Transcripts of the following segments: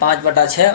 5/6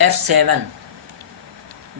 F7،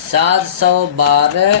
712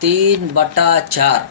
3/4،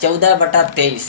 14/23،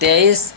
23،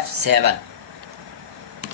F7